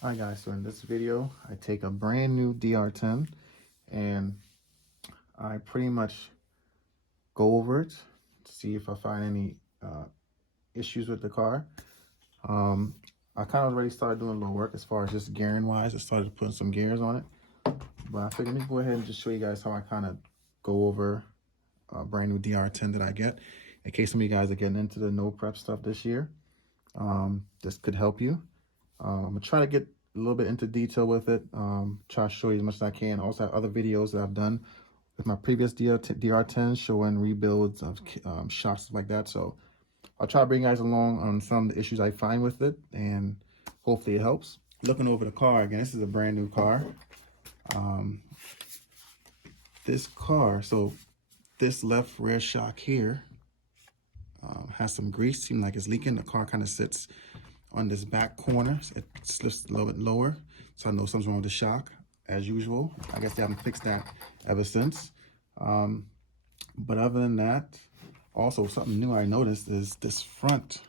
Hi guys, so in this video I take a brand new DR10 and I pretty much go over it to see if I find any issues with the car. Um, I kind of already started doing a little work as far as just gearing wise. I started putting some gears on it, but I figured let me go ahead and just show you guys how I kind of go over a brand new DR10 that I get in case some of you guys are getting into the Noprep stuff this year. This could help you. I'm gonna try to get a little bit into detail with it. Try to show you as much as I can. I also have other videos that I've done with my previous DR10 showing rebuilds of shocks, stuff like that. So I'll try to bring you guys along on some of the issues I find with it, and hopefully it helps. Looking over the car again, this is a brand new car. This car, so this left rear shock here has some grease. Seems like it's leaking. The car kind of sits on this back corner. It slips a little bit lower, so I know something's wrong with the shock as usual. I guess they haven't fixed that ever since. But other than that, also something new I noticed is this front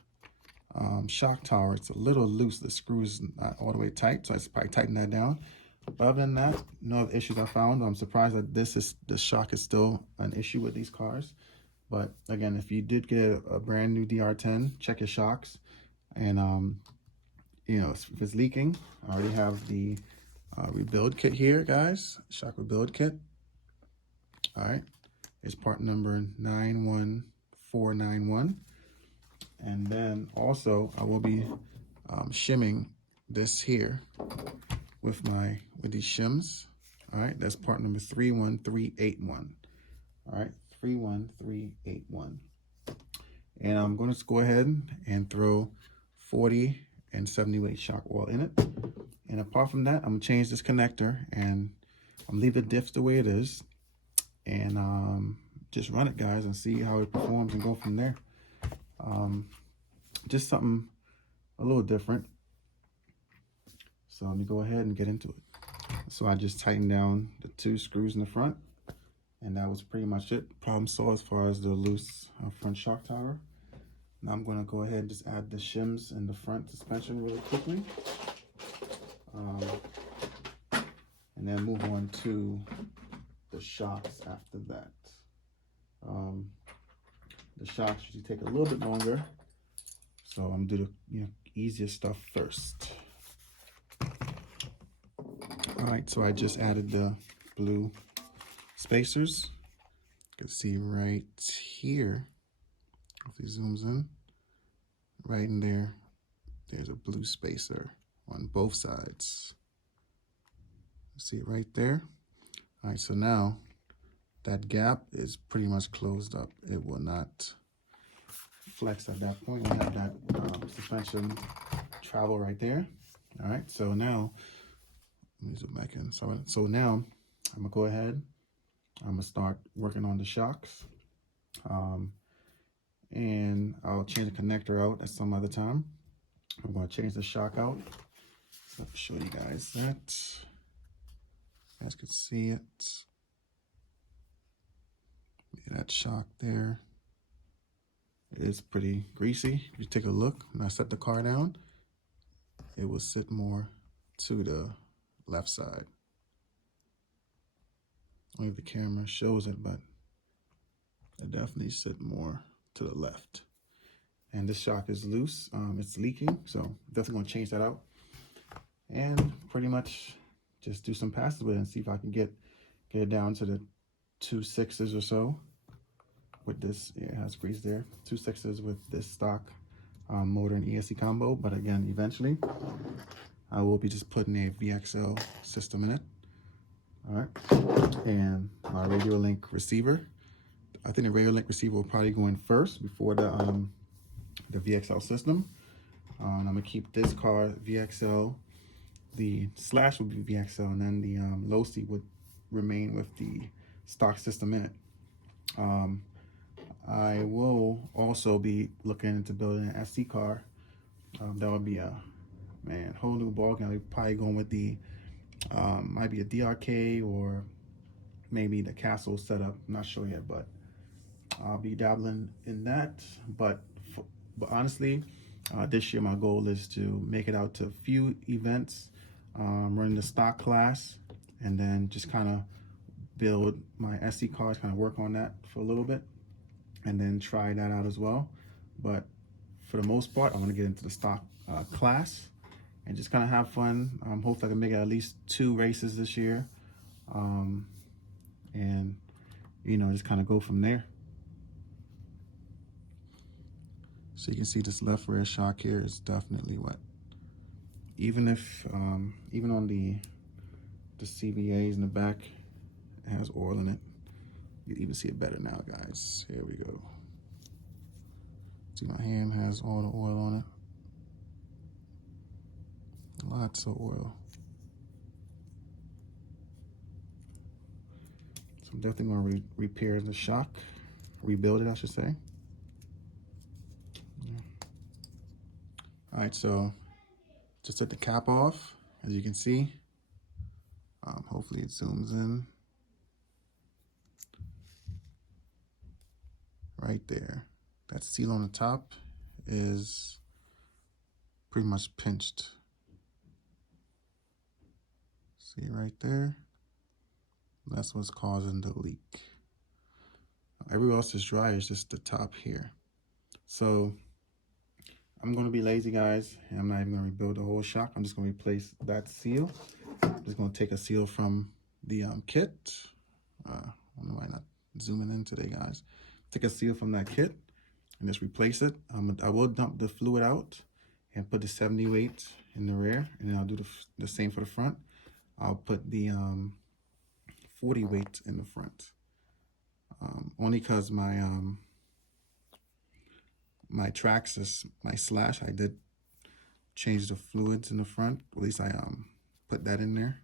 shock tower. It's a little loose. The screw's not all the way tight, so I should probably tighten that down. But other than that, no other issues I found. I'm surprised that the shock is still an issue with these cars. But again, if you did get a brand new DR10, check your shocks. And you know, if it's leaking, I already have the rebuild kit here, guys. Shock rebuild kit. All right, it's part number 91491. And then also I will be shimming this here with these shims. All right, that's part number 31381. All right, 31381. And I'm going to go ahead and throw 40 and 70 weight shock oil in it. And apart from that, I'm going to change this connector and I'm leave the diffs the way it is. And just run it, guys, and see how it performs and go from there. Just something a little different. So let me go ahead and get into it. So I just tightened down the 2 screws in the front. And that was pretty much it. Problem solved as far as the loose front shock tower. Now I'm going to go ahead and just add the shims in the front suspension really quickly. And then move on to the shocks after that. The shocks usually take a little bit longer. So I'm going to do the easier stuff first. All right, so I just added the blue spacers. You can see right here, if he zooms in, right in there, there's a blue spacer on both sides. See it right there? All right, so now that gap is pretty much closed up. It will not flex at that point. We have that suspension travel right there. All right, so now, let me zoom back in. So now I'm gonna go ahead. I'm gonna start working on the shocks. And I'll change the connector out at some other time. I'm gonna change the shock out. So I'll show you guys that. You guys can see it. That shock there. It is pretty greasy. If you take a look, when I set the car down, it will sit more to the left side. Only the camera shows it, but it definitely sit more to the left. And this shock is loose. It's leaking, so definitely gonna change that out. And pretty much just do some passes with it and see if I can get it down to the 2.6s or so. With this, yeah, it has grease there. 2.6s with this stock motor and ESC combo. But again, eventually, I will be just putting a VXL system in it. All right, and my radio link receiver. I think the radio link receiver will probably go in first before the VXL system. I'm gonna keep this car VXL. The slash would be VXL, and then the low C would remain with the stock system in it. I will also be looking into building an SC car. That would be a whole new ballgame. I'll be probably going with the might be a DRK or maybe the Castle setup. I'm not sure yet, but I'll be dabbling in that. But honestly, this year my goal is to make it out to a few events running the stock class, and then just kind of build my SD cards, kind of work on that for a little bit, and then try that out as well. But for the most part, I'm gonna get into the stock class and just kind of have fun. Hopefully I can make it at least 2 races this year, and you know, just kind of go from there. So you can see this left rear shock here is definitely wet. Even if, even on the CVAs in the back, it has oil in it. You can even see it better now, guys. Here we go. See, my hand has all the oil on it. Lots of oil. So I'm definitely going to repair the shock, rebuild it, I should say. Yeah. All right, so just took the cap off, as you can see. Hopefully it zooms in. Right there. That seal on the top is pretty much pinched. See right there? That's what's causing the leak. Everywhere else is dry, it's just the top here. So I'm gonna be lazy, guys, and I'm not even gonna rebuild the whole shock. I'm just gonna replace that seal. I'm just gonna take a seal from the kit. I don't know why not zooming in today, guys. Take a seal from that kit and just replace it. I will dump the fluid out and put the 70 weight in the rear, and then I'll do the same for the front. I'll put the 40 weight in the front. Only because my my Traxxas, my Slash, I did change the fluids in the front. At least I put that in there.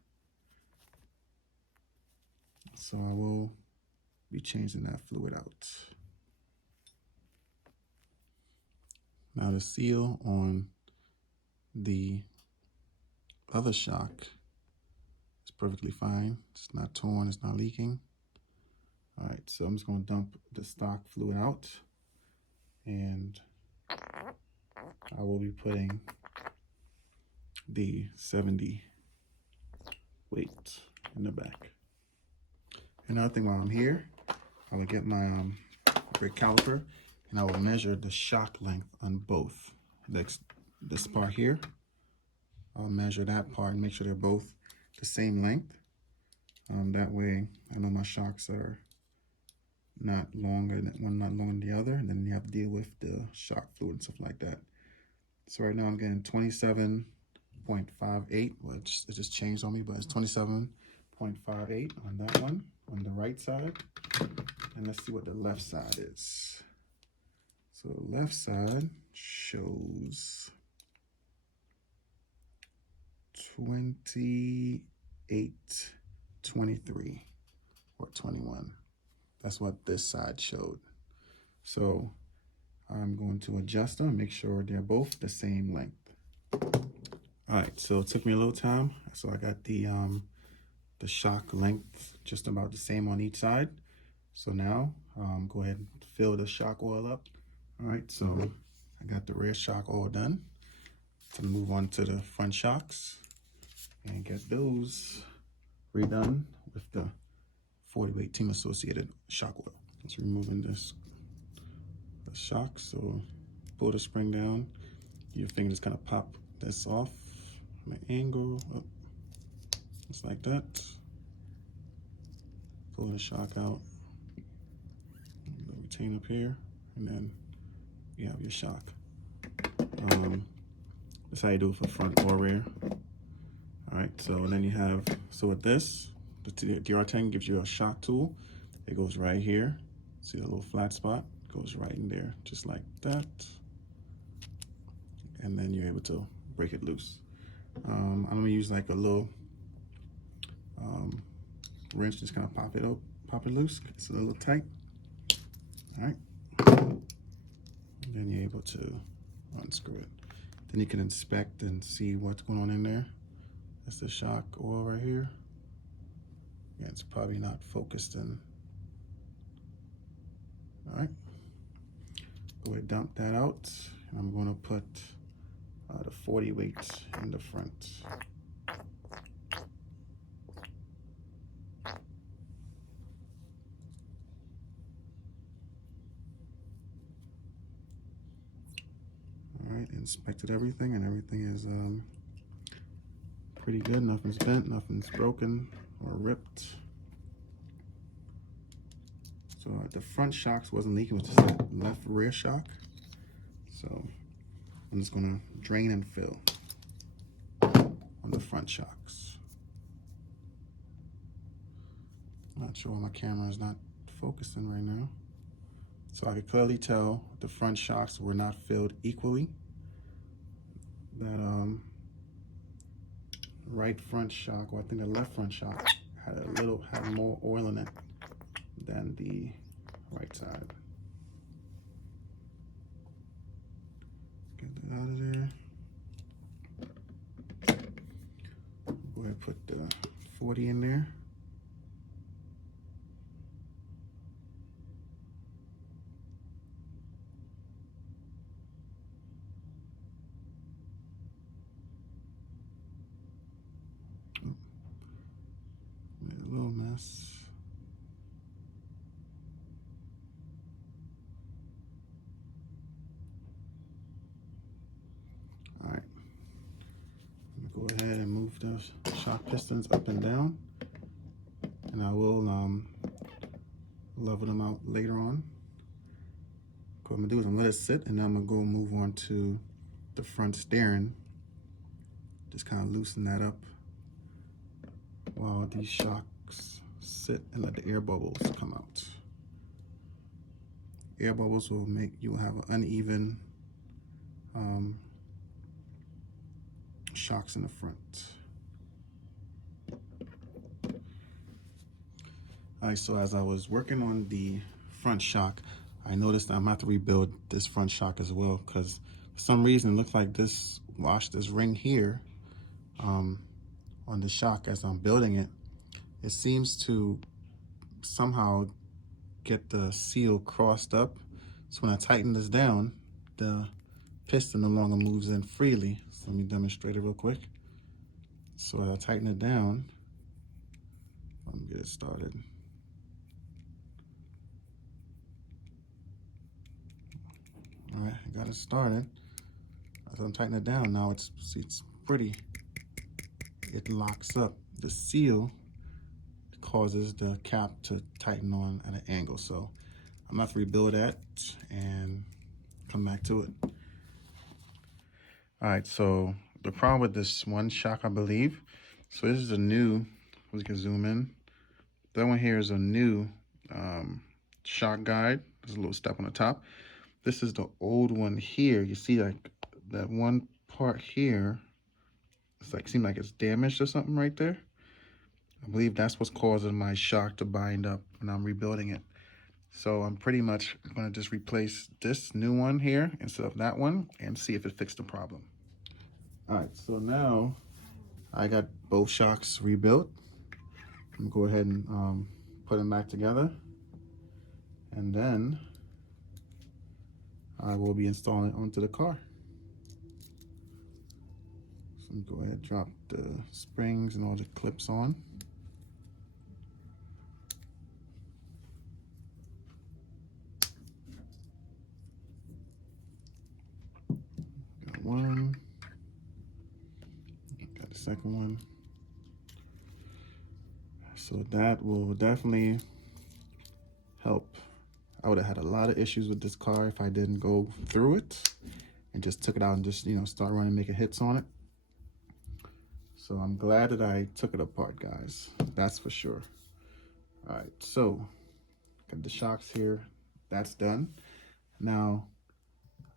So I will be changing that fluid out. Now the seal on the other shock is perfectly fine. It's not torn, it's not leaking. All right, so I'm just gonna dump the stock fluid out, and I will be putting the 70 weight in the back. Another thing, while I'm here, I will get my brake caliper, and I will measure the shock length on both. This part here, I'll measure that part and make sure they're both the same length. That way I know my shocks are not longer than one, not longer than the other, and then you have to deal with the shock fluid and stuff like that. So right now I'm getting 27.58, which it just changed on me, but it's 27.58 on that one, on the right side. And let's see what the left side is. So the left side shows 28.23 or 21. That's what this side showed. So I'm going to adjust them, make sure they're both the same length. All right, so it took me a little time. So I got the shock length just about the same on each side. So now go ahead and fill the shock oil up. All right, so I got the rear shock all done. To move on to the front shocks and get those redone with the 40 weight Team Associated shock oil. Just removing the shock. So pull the spring down. Your finger just kind of pop this off on an angle up, just like that. Pull the shock out. The retain up here, and then you have your shock. That's how you do it for front or rear. All right, so then you have, so with this, the DR10 gives you a shock tool. It goes right here. See the little flat spot? It goes right in there, just like that. And then you're able to break it loose. I'm gonna use like a little wrench, just kind of pop it loose. It's a little tight. All right. And then you're able to unscrew it. Then you can inspect and see what's going on in there. That's the shock oil right here. Yeah, it's probably not focused in. All right. Go ahead, dump that out. And I'm going to put the 40 weight in the front. inspected everything, and everything is pretty good. Nothing's bent, nothing's broken or ripped. So the front shocks wasn't leaking, it was just that left rear shock. So I'm just gonna drain and fill on the front shocks. Not sure why my camera is not focusing right now. So I could clearly tell the front shocks were not filled equally. That right front shock, or I think the left front shock, had more oil in it than the right side. Get that out of there. Go ahead and put the 40 in there. Made a little mess. All right. Go ahead and move the shock pistons up and down, and I will level them out later on. What I'm gonna do is I'm gonna let it sit, and then I'm gonna go move on to the front steering. Just kind of loosen that up while these shocks sit, and let the air bubbles come out. Air bubbles will make you have an uneven shocks in the front. All right, so as I was working on the front shock, I noticed I'm gonna have to rebuild this front shock as well, because for some reason it looks like this ring here on the shock as I'm building it. It seems to somehow get the seal crossed up. So when I tighten this down, the piston no longer moves in freely. So let me demonstrate it real quick. So as I tighten it down, let me get it started. All right, I got it started. As I'm tightening it down, now it's pretty. It locks up. The seal causes the cap to tighten on at an angle. So I'm gonna have to rebuild that and come back to it. All right, so the problem with this one shock, I believe, so this is a new, we can zoom in. That one here is a new shock guide. There's a little step on the top. This is the old one here. You see like that one part here, it's like, seems like it's damaged or something right there. I believe that's what's causing my shock to bind up when I'm rebuilding it. So I'm pretty much gonna just replace this new one here instead of that one and see if it fixed the problem. All right, so now I got both shocks rebuilt. I'm gonna go ahead and put them back together, and then I will be installing it onto the car. So I'm gonna go ahead and drop the springs and all the clips on. Got one. Got the second one. So that will definitely help. I would have had a lot of issues with this car if I didn't go through it and just took it out and just, start running, making hits on it. So I'm glad that I took it apart, guys. That's for sure. All right, so got the shocks here. That's done. Now,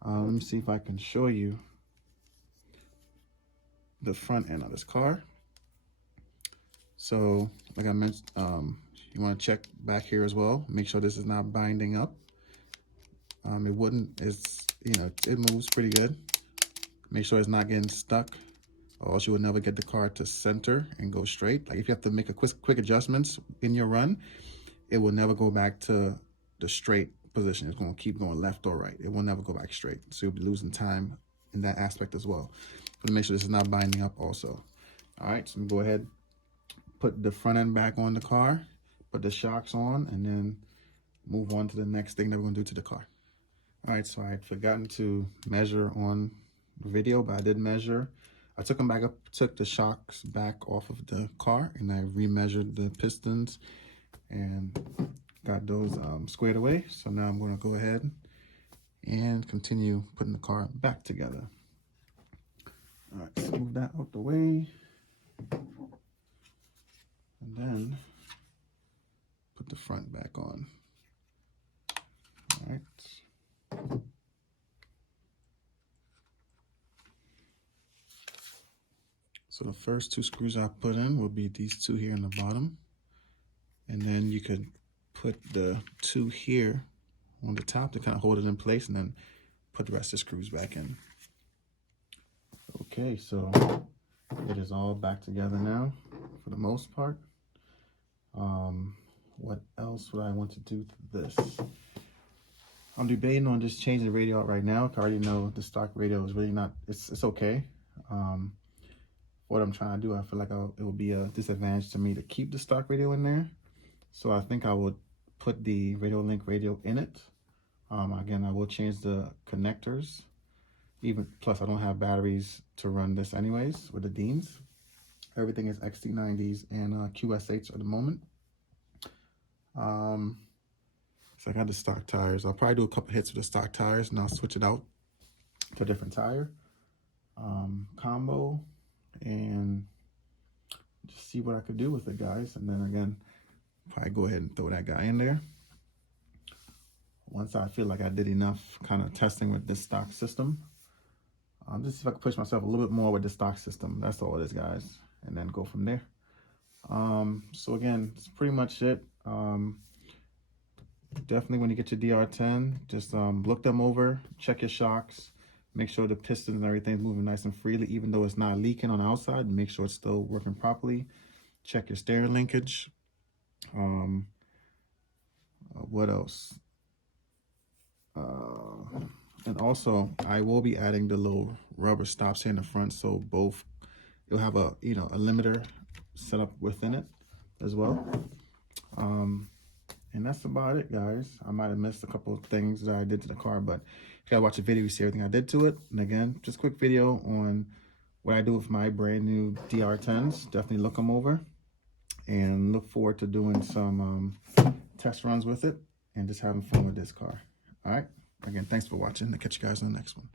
let me see if I can show you the front end of this car. So, like I mentioned, you want to check back here as well. Make sure this is not binding up. It wouldn't. It moves pretty good. Make sure it's not getting stuck, or else you would never get the car to center and go straight. Like if you have to make a quick adjustments in your run, it will never go back to the straight position. It's going to keep going left or right. It will never go back straight. So you'll be losing time in that aspect as well. So make sure this is not binding up also. All right, so I'm gonna go ahead, put the front end back on the car, put the shocks on, and then move on to the next thing that we're gonna do to the car. All right, so I had forgotten to measure on video, but I did measure. I took them back up, took the shocks back off of the car, and I remeasured the pistons and got those squared away. So now I'm going to go ahead and continue putting the car back together. All right, so move that out the way. And then put the front back on. All right. So the first 2 screws I put in will be these 2 here in the bottom. And then you could put the 2 here on the top to kind of hold it in place, and then put the rest of the screws back in. Okay, so it is all back together now for the most part. What else would I want to do to this? I'm debating on just changing the radio out right now. I already know the stock radio is really not, it's okay. What I'm trying to do, I feel like it would be a disadvantage to me to keep the stock radio in there. So I think I would put the Radio Link radio in it. Again, I will change the connectors. Plus I don't have batteries to run this anyways with the Deans. Everything is XT90s and QS8s at the moment. So I got the stock tires. I'll probably do a couple hits with the stock tires and I'll switch it out to a different tire combo and just see what I could do with it, guys. And then again, probably go ahead and throw that guy in there. Once I feel like I did enough kind of testing with this stock system, just see if I can push myself a little bit more with the stock system. That's all it is, guys. And then go from there. So again, it's pretty much it. Definitely when you get your DR10, just look them over, check your shocks, make sure the pistons and everything is moving nice and freely, even though it's not leaking on the outside. Make sure it's still working properly. Check your steering linkage. What else? And also, I will be adding the little rubber stops here in the front, so both you'll have a a limiter set up within it as well. And that's about it, guys. I might have missed a couple of things that I did to the car, but you gotta watch the video, you see everything I did to it. And again, just a quick video on what I do with my brand new DR10s. Definitely look them over and look forward to doing some test runs with it and just having fun with this car. All right. Again, thanks for watching. I'll catch you guys in the next one.